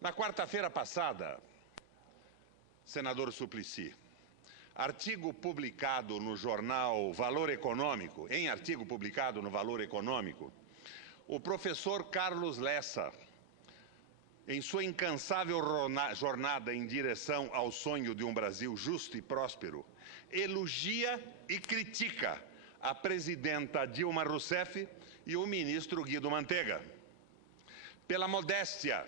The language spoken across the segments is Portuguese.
Na quarta-feira passada, senador Suplicy, artigo publicado no jornal Valor Econômico, o professor Carlos Lessa, em sua incansável jornada em direção ao sonho de um Brasil justo e próspero, elogia e critica a presidenta Dilma Rousseff e o ministro Guido Mantega pela modéstia,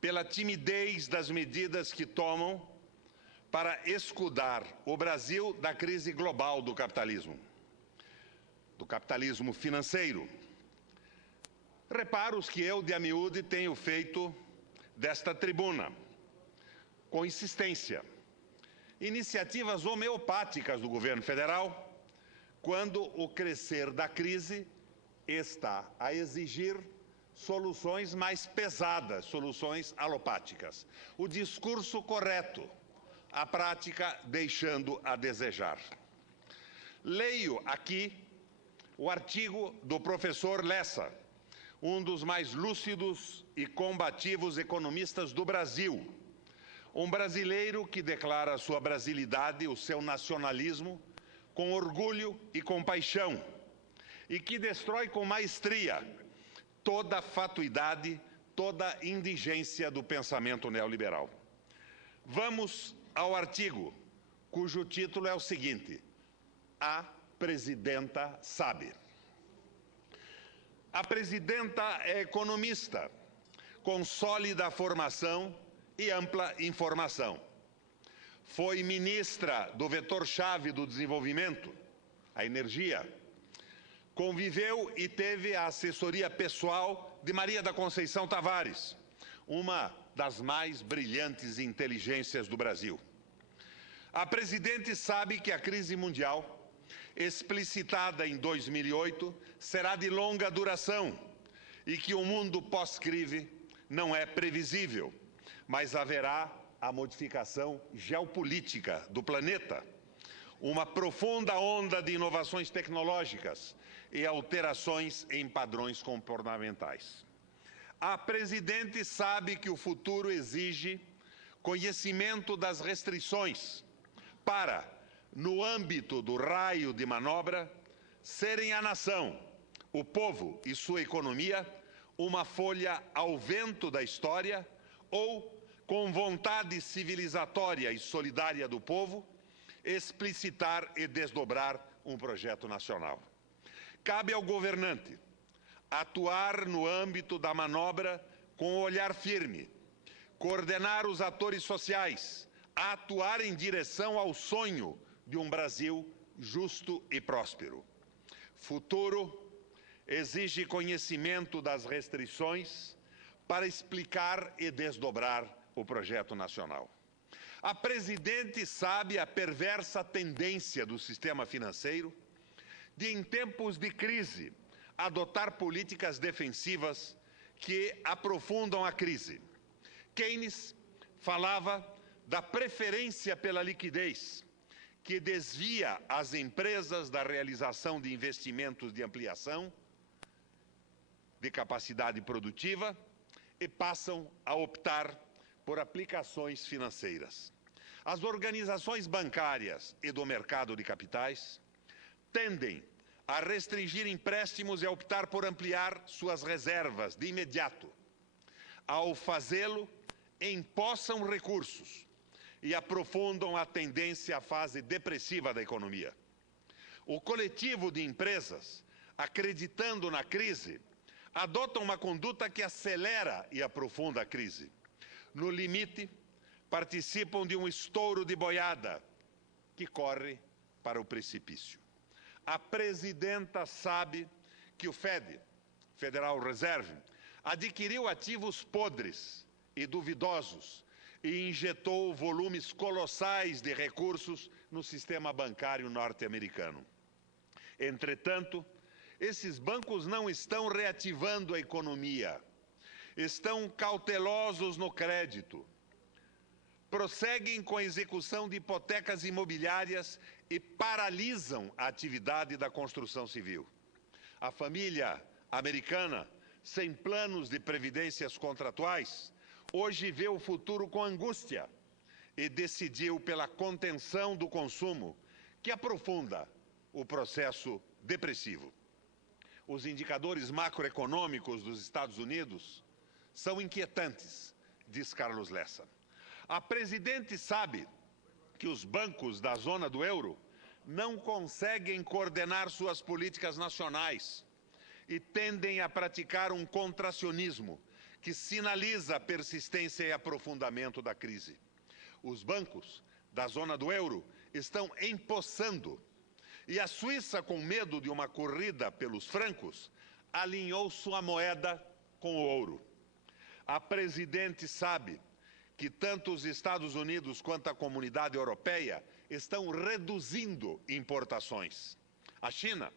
pela timidez das medidas que tomam para escudar o Brasil da crise global do capitalismo financeiro. Reparos que eu, de a miúde, tenho feito desta tribuna, com insistência. Iniciativas homeopáticas do governo federal, quando o crescer da crise está a exigir soluções mais pesadas, soluções alopáticas. O discurso correto, a prática deixando a desejar. Leio aqui o artigo do professor Lessa, um dos mais lúcidos e combativos economistas do Brasil. Um brasileiro que declara sua brasilidade, o seu nacionalismo, com orgulho e compaixão, e que destrói com maestria toda a fatuidade, toda a indigência do pensamento neoliberal. Vamos ao artigo, cujo título é o seguinte: A presidenta sabe. A presidenta é economista, com sólida formação e ampla informação. Foi ministra do vetor-chave do desenvolvimento, a energia. Conviveu e teve a assessoria pessoal de Maria da Conceição Tavares, uma das mais brilhantes inteligências do Brasil. A presidente sabe que a crise mundial, explicitada em 2008, será de longa duração e que o mundo pós-crise não é previsível, mas haverá a modificação geopolítica do planeta, uma profunda onda de inovações tecnológicas e alterações em padrões comportamentais. A presidente sabe que o futuro exige conhecimento das restrições para, no âmbito do raio de manobra, serem a nação, o povo e sua economia uma folha ao vento da história ou, com vontade civilizatória e solidária do povo, explicitar e desdobrar um projeto nacional. Cabe ao governante atuar no âmbito da manobra com olhar firme, coordenar os atores sociais, atuar em direção ao sonho de um Brasil justo e próspero. Futuro exige conhecimento das restrições para explicar e desdobrar o projeto nacional. A presidente sabe a perversa tendência do sistema financeiro de, em tempos de crise, adotar políticas defensivas que aprofundam a crise. Keynes falava da preferência pela liquidez, que desvia as empresas da realização de investimentos de ampliação de capacidade produtiva e passam a optar por aplicações financeiras. As organizações bancárias e do mercado de capitais tendem a restringir empréstimos e a optar por ampliar suas reservas de imediato. Ao fazê-lo, empossam recursos e aprofundam a tendência à fase depressiva da economia. O coletivo de empresas, acreditando na crise, adota uma conduta que acelera e aprofunda a crise. No limite, participam de um estouro de boiada que corre para o precipício. A presidenta sabe que o Federal Reserve, adquiriu ativos podres e duvidosos e injetou volumes colossais de recursos no sistema bancário norte-americano. Entretanto, esses bancos não estão reativando a economia, estão cautelosos no crédito, prosseguem com a execução de hipotecas imobiliárias e paralisam a atividade da construção civil. A família americana, sem planos de previdências contratuais, hoje vê o futuro com angústia e decidiu pela contenção do consumo, que aprofunda o processo depressivo. Os indicadores macroeconômicos dos Estados Unidos são inquietantes, diz Carlos Lessa. A presidente sabe que os bancos da zona do euro não conseguem coordenar suas políticas nacionais e tendem a praticar um contracionismo que sinaliza a persistência e aprofundamento da crise. Os bancos da zona do euro estão empossando e a Suíça, com medo de uma corrida pelos francos, alinhou sua moeda com o ouro. A presidente sabe que tanto os Estados Unidos quanto a comunidade europeia estão reduzindo importações. A China,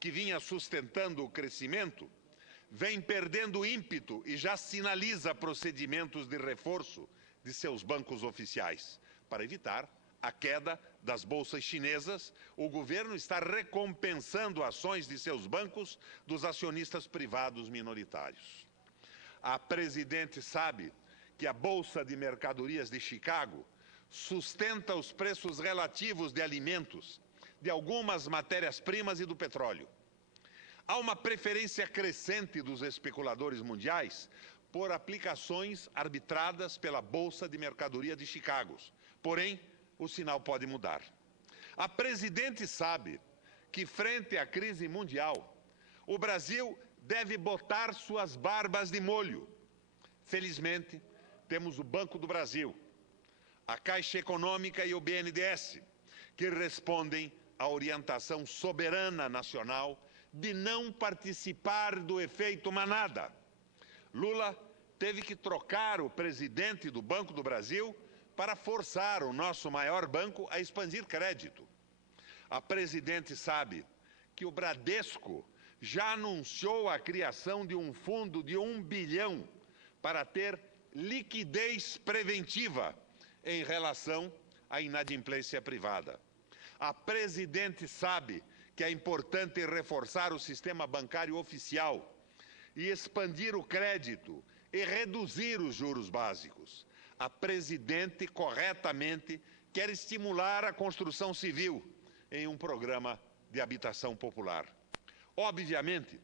que vinha sustentando o crescimento, vem perdendo ímpeto e já sinaliza procedimentos de reforço de seus bancos oficiais. Para evitar a queda das bolsas chinesas, o governo está recompensando ações de seus bancos dos acionistas privados minoritários. A presidente sabe que a Bolsa de Mercadorias de Chicago sustenta os preços relativos de alimentos, de algumas matérias-primas e do petróleo. Há uma preferência crescente dos especuladores mundiais por aplicações arbitradas pela Bolsa de Mercadoria de Chicago. Porém, o sinal pode mudar. A presidente sabe que, frente à crise mundial, o Brasil deve botar suas barbas de molho. Felizmente, temos o Banco do Brasil, a Caixa Econômica e o BNDES, que respondem à orientação soberana nacional de não participar do efeito manada. Lula teve que trocar o presidente do Banco do Brasil para forçar o nosso maior banco a expandir crédito. A presidente sabe que o Bradesco já anunciou a criação de um fundo de 1 bilhão para ter liquidez preventiva em relação à inadimplência privada. A presidente sabe que é importante reforçar o sistema bancário oficial e expandir o crédito e reduzir os juros básicos. A presidente, corretamente, quer estimular a construção civil em um programa de habitação popular. Obviamente,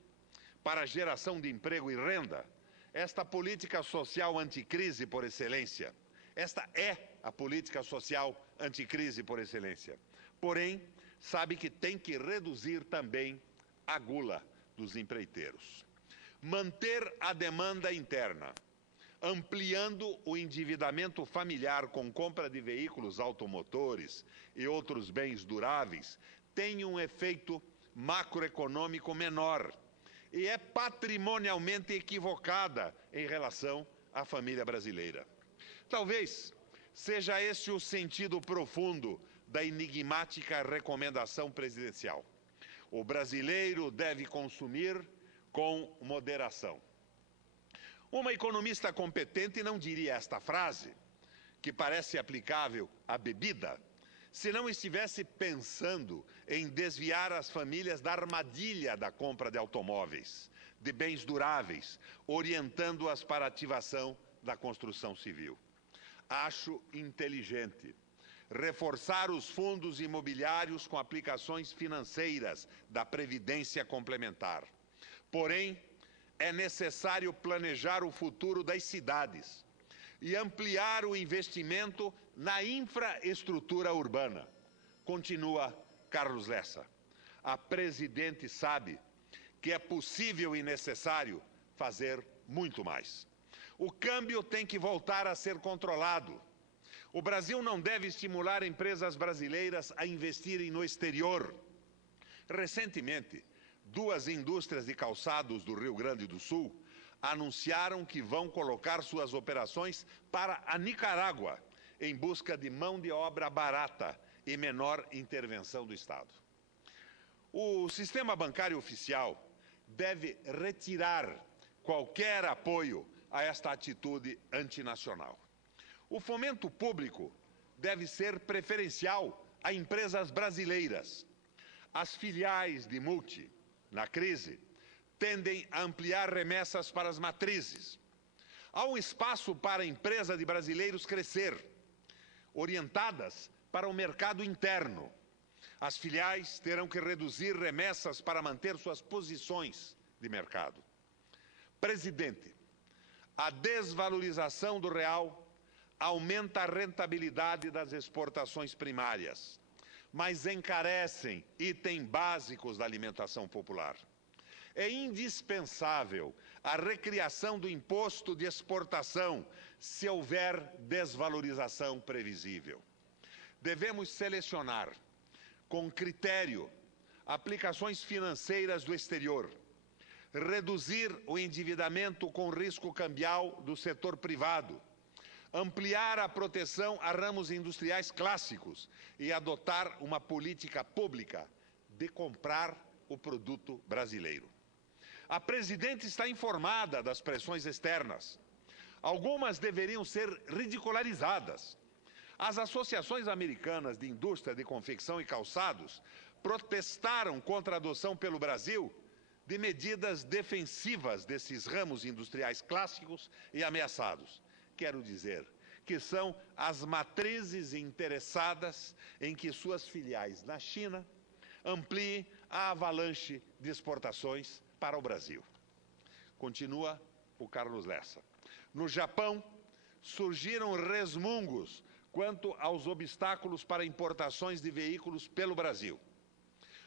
para a geração de emprego e renda, esta política social anticrise por excelência. Esta é a política social anticrise por excelência. Porém, sabe que tem que reduzir também a gula dos empreiteiros. Manter a demanda interna, ampliando o endividamento familiar com compra de veículos automotores e outros bens duráveis, tem um efeito macroeconômico menor e é patrimonialmente equivocada em relação à família brasileira. Talvez seja esse o sentido profundo da enigmática recomendação presidencial. O brasileiro deve consumir com moderação. Uma economista competente não diria esta frase, que parece aplicável à bebida, se não estivesse pensando em desviar as famílias da armadilha da compra de automóveis, de bens duráveis, orientando-as para a ativação da construção civil. Acho inteligente reforçar os fundos imobiliários com aplicações financeiras da Previdência Complementar. Porém, é necessário planejar o futuro das cidades e ampliar o investimento na infraestrutura urbana. Continua Carlos Lessa. A presidente sabe que é possível e necessário fazer muito mais. O câmbio tem que voltar a ser controlado. O Brasil não deve estimular empresas brasileiras a investirem no exterior. Recentemente, 2 indústrias de calçados do Rio Grande do Sul anunciaram que vão colocar suas operações para a Nicarágua, em busca de mão de obra barata e menor intervenção do Estado. O sistema bancário oficial deve retirar qualquer apoio a esta atitude antinacional. O fomento público deve ser preferencial a empresas brasileiras. As filiais de multi, na crise, tendem a ampliar remessas para as matrizes. Há um espaço para a empresa de brasileiros crescer, orientadas para o mercado interno. As filiais terão que reduzir remessas para manter suas posições de mercado. Presidente, a desvalorização do real aumenta a rentabilidade das exportações primárias, mas encarecem itens básicos da alimentação popular. É indispensável a recriação do imposto de exportação se houver desvalorização previsível. Devemos selecionar, com critério, aplicações financeiras do exterior, reduzir o endividamento com risco cambial do setor privado, ampliar a proteção a ramos industriais clássicos e adotar uma política pública de comprar o produto brasileiro. A presidente está informada das pressões externas. Algumas deveriam ser ridicularizadas. As associações americanas de indústria de confecção e calçados protestaram contra a adoção pelo Brasil de medidas defensivas desses ramos industriais clássicos e ameaçados. Quero dizer que são as matrizes interessadas em que suas filiais na China ampliem a avalanche de exportações para o Brasil. Continua o Carlos Lessa. No Japão, surgiram resmungos quanto aos obstáculos para importações de veículos pelo Brasil.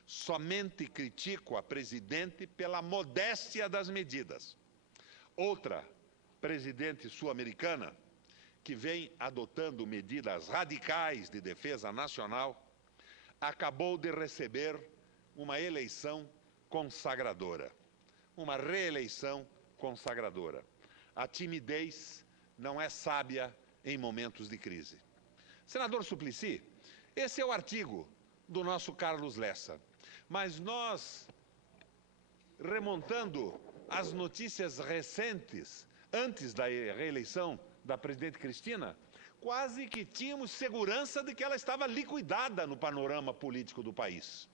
Somente critico a presidente pela modéstia das medidas. Outra presidente sul-americana, que vem adotando medidas radicais de defesa nacional, acabou de receber uma eleição consagradora, uma reeleição consagradora. A timidez não é sábia em momentos de crise. Senador Suplicy, esse é o artigo do nosso Carlos Lessa. Mas nós, remontando as notícias recentes, antes da reeleição da presidente Cristina, quase que tínhamos segurança de que ela estava liquidada no panorama político do país.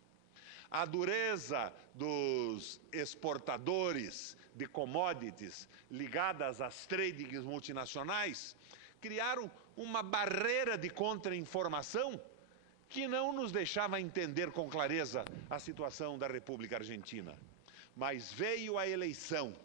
A dureza dos exportadores de commodities ligadas às tradings multinacionais criaram uma barreira de contra-informação que não nos deixava entender com clareza a situação da República Argentina. Mas veio a eleição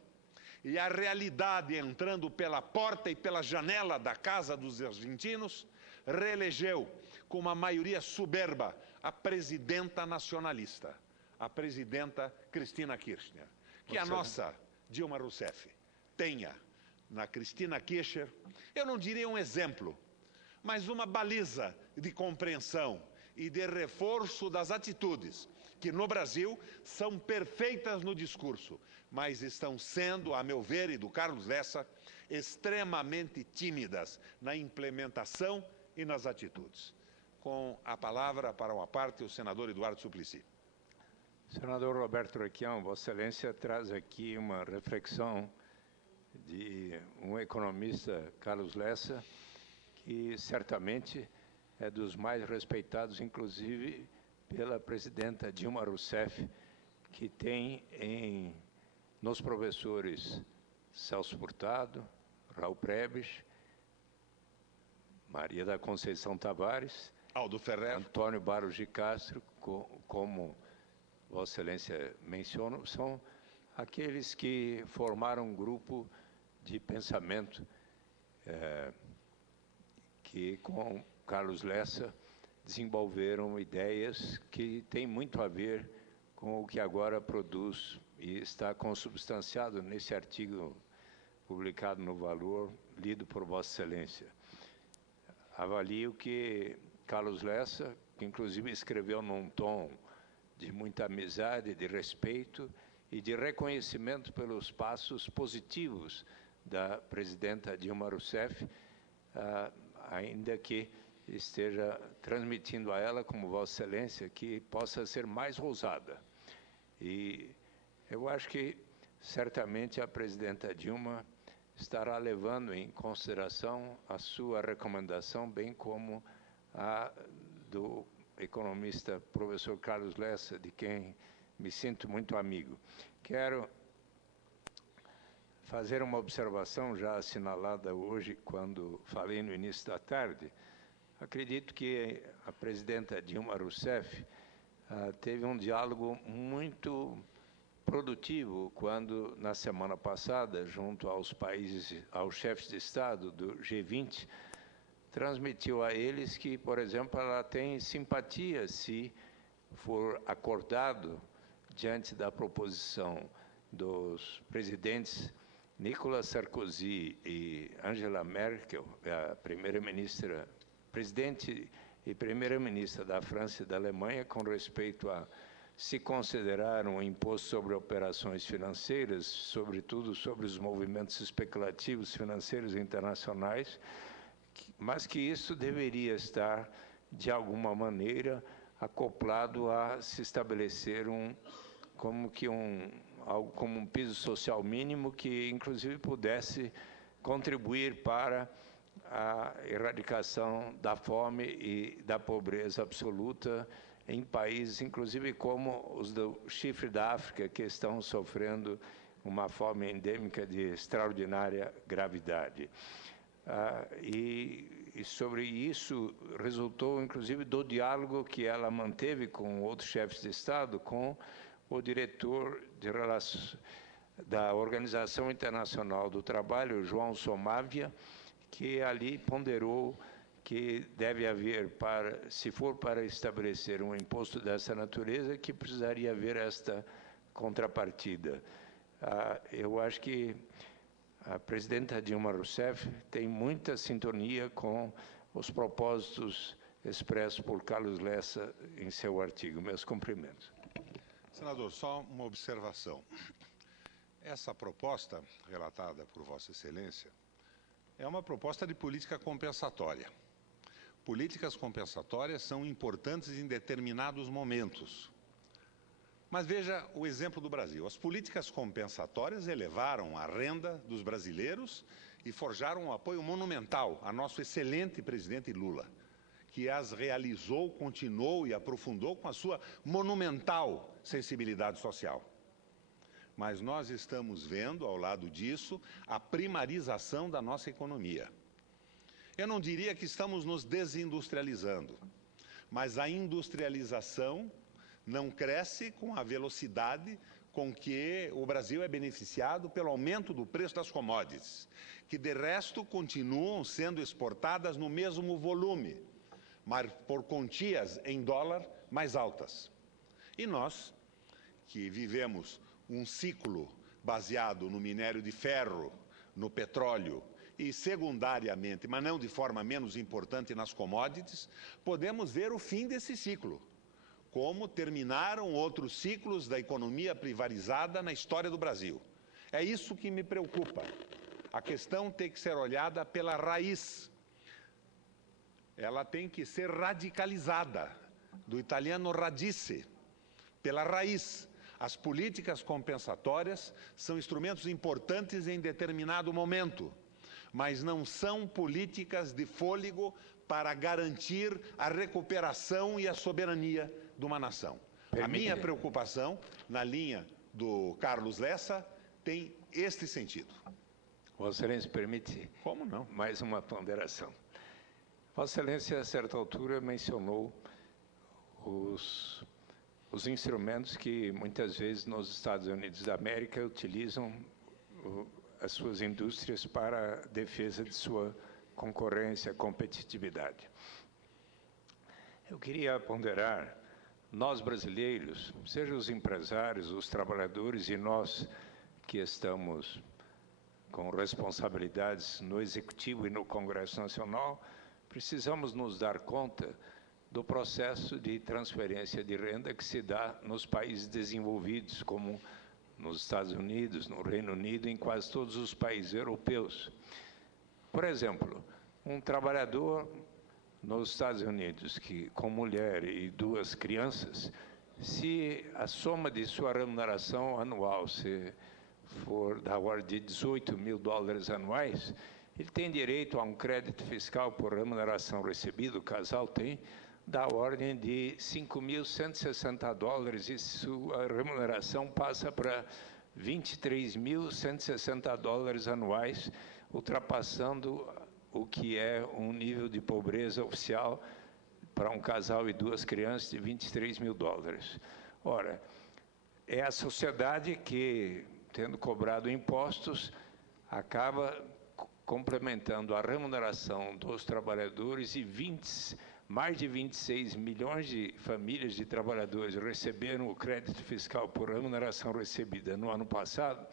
e a realidade entrando pela porta e pela janela da casa dos argentinos, reelegeu com uma maioria soberba a presidenta nacionalista, a presidenta Cristina Kirchner. Que a nossa Dilma Rousseff tenha na Cristina Kirchner, eu não diria um exemplo, mas uma baliza de compreensão e de reforço das atitudes, que no Brasil são perfeitas no discurso, mas estão sendo, a meu ver e do Carlos Lessa, extremamente tímidas na implementação e nas atitudes. Com a palavra, para uma parte, o senador Eduardo Suplicy. Senador Roberto Requião, Vossa Excelência traz aqui uma reflexão de um economista, Carlos Lessa, que certamente é dos mais respeitados, inclusive pela presidenta Dilma Rousseff, que tem nos professores Celso Furtado, Raul Prebisch, Maria da Conceição Tavares, Aldo Ferrer, Antônio Barros de Castro, como Vossa Excelência menciona, são aqueles que formaram um grupo de pensamento que, com Carlos Lessa, desenvolveram ideias que têm muito a ver com o que agora produz e está consubstanciado nesse artigo publicado no Valor, lido por Vossa Excelência. Avalio que Carlos Lessa, que inclusive escreveu num tom de muita amizade, de respeito e de reconhecimento pelos passos positivos da presidenta Dilma Rousseff, ainda que esteja transmitindo a ela, como Vossa Excelência, que possa ser mais ousada. E eu acho que certamente a presidenta Dilma estará levando em consideração a sua recomendação, bem como a do economista professor Carlos Lessa, de quem me sinto muito amigo. Quero fazer uma observação já assinalada hoje, quando falei no início da tarde. Acredito que a presidenta Dilma Rousseff teve um diálogo muito produtivo quando, na semana passada, junto aos chefes de Estado do G20, transmitiu a eles que, por exemplo, ela tem simpatia se for acordado, diante da proposição dos presidentes Nicolas Sarkozy e Angela Merkel, a primeira-ministra, presidente e primeira-ministra da França e da Alemanha, com respeito a se considerar um imposto sobre operações financeiras, sobretudo sobre os movimentos especulativos financeiros internacionais, mas que isso deveria estar, de alguma maneira, acoplado a se estabelecer como um piso social mínimo que, inclusive, pudesse contribuir para a erradicação da fome e da pobreza absoluta em países, inclusive como os do Chifre da África, que estão sofrendo uma fome endêmica de extraordinária gravidade. E sobre isso resultou, inclusive, do diálogo que ela manteve com outros chefes de Estado, com o diretor da Organização Internacional do Trabalho, João Somávia, que ali ponderou que deve haver, se for para estabelecer um imposto dessa natureza, que precisaria haver esta contrapartida. Eu acho que a presidenta Dilma Rousseff tem muita sintonia com os propósitos expressos por Carlos Lessa em seu artigo. Meus cumprimentos. Senador, só uma observação. Essa proposta relatada por Vossa Excelência é uma proposta de política compensatória. Políticas compensatórias são importantes em determinados momentos. Mas veja o exemplo do Brasil. As políticas compensatórias elevaram a renda dos brasileiros e forjaram um apoio monumental a nosso excelente presidente Lula, que as realizou, continuou e aprofundou com a sua monumental sensibilidade social. Mas nós estamos vendo, ao lado disso, a primarização da nossa economia. Eu não diria que estamos nos desindustrializando, mas a industrialização não cresce com a velocidade com que o Brasil é beneficiado pelo aumento do preço das commodities, que de resto continuam sendo exportadas no mesmo volume, mas por quantias em dólar mais altas. E nós, que vivemos um ciclo baseado no minério de ferro, no petróleo e secundariamente, mas não de forma menos importante, nas commodities, podemos ver o fim desse ciclo, como terminaram outros ciclos da economia privatizada na história do Brasil. É isso que me preocupa. A questão tem que ser olhada pela raiz. Ela tem que ser radicalizada, do italiano radice, pela raiz. As políticas compensatórias são instrumentos importantes em determinado momento, mas não são políticas de fôlego para garantir a recuperação e a soberania de uma nação. A minha preocupação, na linha do Carlos Lessa, tem este sentido. Vossa Excelência, permite? Como não? Mais uma ponderação. Vossa Excelência, a certa altura, mencionou os instrumentos que, muitas vezes, nos Estados Unidos da América utilizam as suas indústrias para a defesa de sua concorrência, competitividade. Eu queria ponderar, nós brasileiros, seja os empresários, os trabalhadores e nós que estamos com responsabilidades no Executivo e no Congresso Nacional, precisamos nos dar conta do processo de transferência de renda que se dá nos países desenvolvidos, como nos Estados Unidos, no Reino Unido, em quase todos os países europeus. Por exemplo, um trabalhador nos Estados Unidos, que com mulher e 2 crianças, se a soma de sua remuneração anual se for da ordem de $18.000 anuais, ele tem direito a um crédito fiscal por remuneração recebida, o casal tem, da ordem de $5.160, e sua remuneração passa para 23.160 dólares anuais, ultrapassando o que é um nível de pobreza oficial para um casal e 2 crianças de 23 mil dólares. Ora, é a sociedade que, tendo cobrado impostos, acaba complementando a remuneração dos trabalhadores e mais de 26 milhões de famílias de trabalhadores receberam o crédito fiscal por remuneração recebida no ano passado,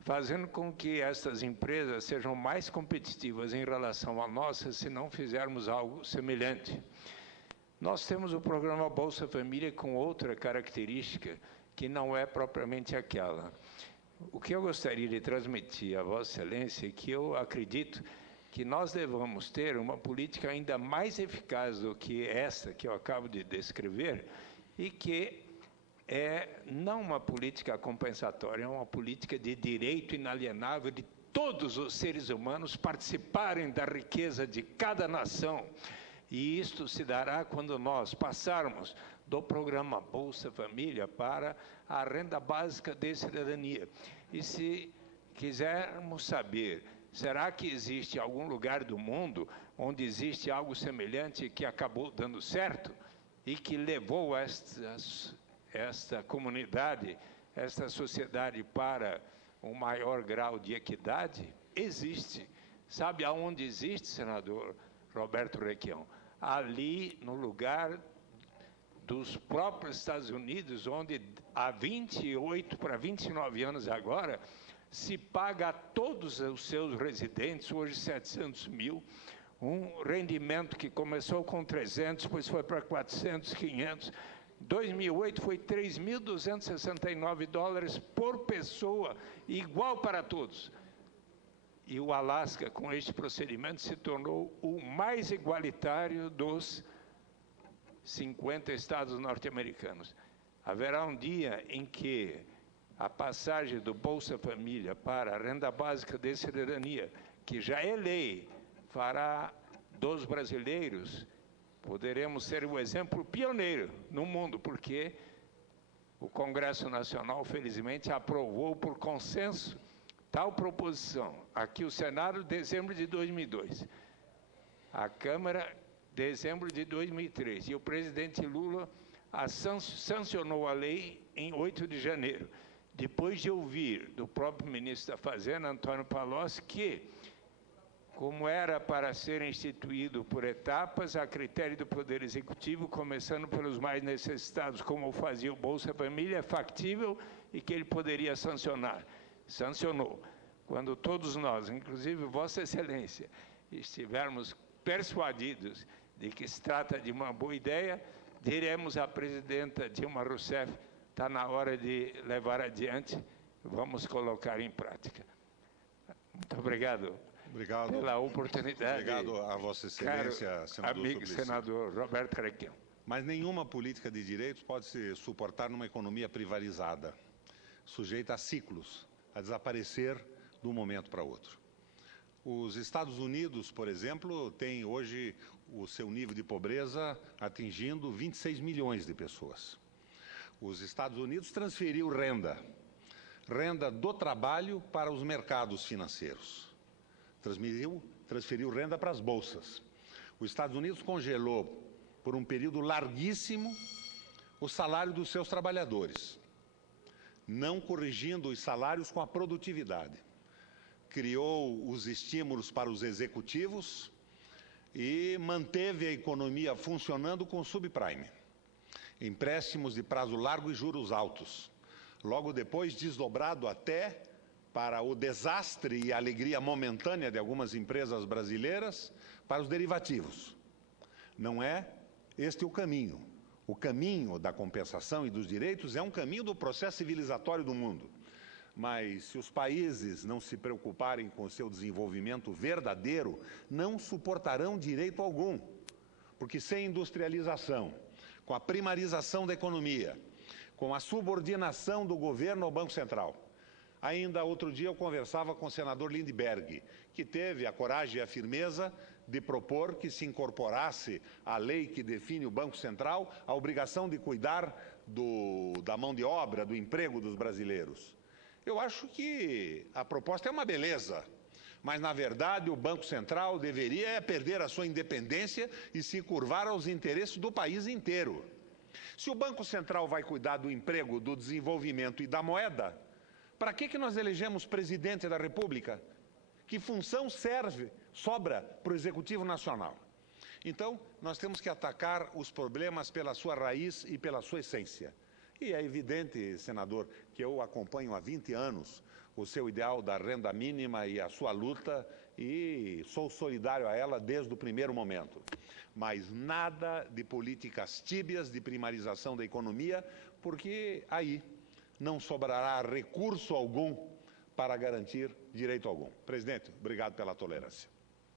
fazendo com que estas empresas sejam mais competitivas em relação à nossa se não fizermos algo semelhante. Nós temos o programa Bolsa Família com outra característica que não é propriamente aquela. O que eu gostaria de transmitir a Vossa Excelência é que eu acredito que nós devamos ter uma política ainda mais eficaz do que essa que eu acabo de descrever e que é não uma política compensatória, é uma política de direito inalienável de todos os seres humanos participarem da riqueza de cada nação. E isto se dará quando nós passarmos do programa Bolsa Família para a renda básica de cidadania. E se quisermos saber, será que existe algum lugar do mundo onde existe algo semelhante que acabou dando certo e que levou esta comunidade, esta sociedade para um maior grau de equidade? Existe. Sabe aonde existe, senador Roberto Requião? Ali no lugar dos próprios Estados Unidos, onde há 28 para 29 anos agora, se paga a todos os seus residentes, hoje 700 mil, um rendimento que começou com 300, depois foi para 400, 500, 2008 foi 3.269 dólares por pessoa, igual para todos. E o Alasca, com este procedimento, se tornou o mais igualitário dos 50 estados norte-americanos. Haverá um dia em que a passagem do Bolsa Família para a renda básica de cidadania, que já é lei, fará dos brasileiros, poderemos ser o exemplo pioneiro no mundo, porque o Congresso Nacional, felizmente, aprovou por consenso tal proposição. Aqui o Senado, dezembro de 2002. A Câmara, dezembro de 2003. E o presidente Lula sancionou a lei em 8 de janeiro. Depois de ouvir do próprio ministro da Fazenda, Antônio Palocci, que, como era para ser instituído por etapas, a critério do Poder Executivo, começando pelos mais necessitados, como fazia o Bolsa Família, é factível e que ele poderia sancionar. Sancionou. Quando todos nós, inclusive Vossa Excelência, estivermos persuadidos de que se trata de uma boa ideia, diremos à presidenta Dilma Rousseff, está na hora de levar adiante, vamos colocar em prática. Muito obrigado. Obrigado pela oportunidade. Obrigado a Vossa Excelência, senador amigo Suplicy. senador Roberto Requião. Mas nenhuma política de direitos pode se suportar numa economia privarizada, sujeita a ciclos, a desaparecer de um momento para outro. Os Estados Unidos, por exemplo, têm hoje o seu nível de pobreza atingindo 26 milhões de pessoas. Os Estados Unidos transferiu renda do trabalho para os mercados financeiros. Transferiu renda para as bolsas. Os Estados Unidos congelou, por um período larguíssimo, o salário dos seus trabalhadores, não corrigindo os salários com a produtividade. Criou os estímulos para os executivos e manteve a economia funcionando com subprime. Empréstimos de prazo largo e juros altos. Logo depois, desdobrado até para o desastre e a alegria momentânea de algumas empresas brasileiras, para os derivativos. Não é este o caminho. O caminho da compensação e dos direitos é um caminho do processo civilizatório do mundo. Mas se os países não se preocuparem com o seu desenvolvimento verdadeiro, não suportarão direito algum. Porque sem industrialização, com a primarização da economia, com a subordinação do governo ao Banco Central. Ainda outro dia eu conversava com o senador Lindbergh, que teve a coragem e a firmeza de propor que se incorporasse à lei que define o Banco Central a obrigação de cuidar da mão de obra, do emprego dos brasileiros. Eu acho que a proposta é uma beleza, mas, na verdade, o Banco Central deveria perder a sua independência e se curvar aos interesses do país inteiro. Se o Banco Central vai cuidar do emprego, do desenvolvimento e da moeda, para que nós elegemos presidente da República? Que função sobra para o Executivo Nacional? Então, nós temos que atacar os problemas pela sua raiz e pela sua essência. E é evidente, senador, que eu acompanho há 20 anos o seu ideal da renda mínima e a sua luta, e sou solidário a ela desde o primeiro momento. Mas nada de políticas tíbias de primarização da economia, porque aí não sobrará recurso algum para garantir direito algum. Presidente, obrigado pela tolerância.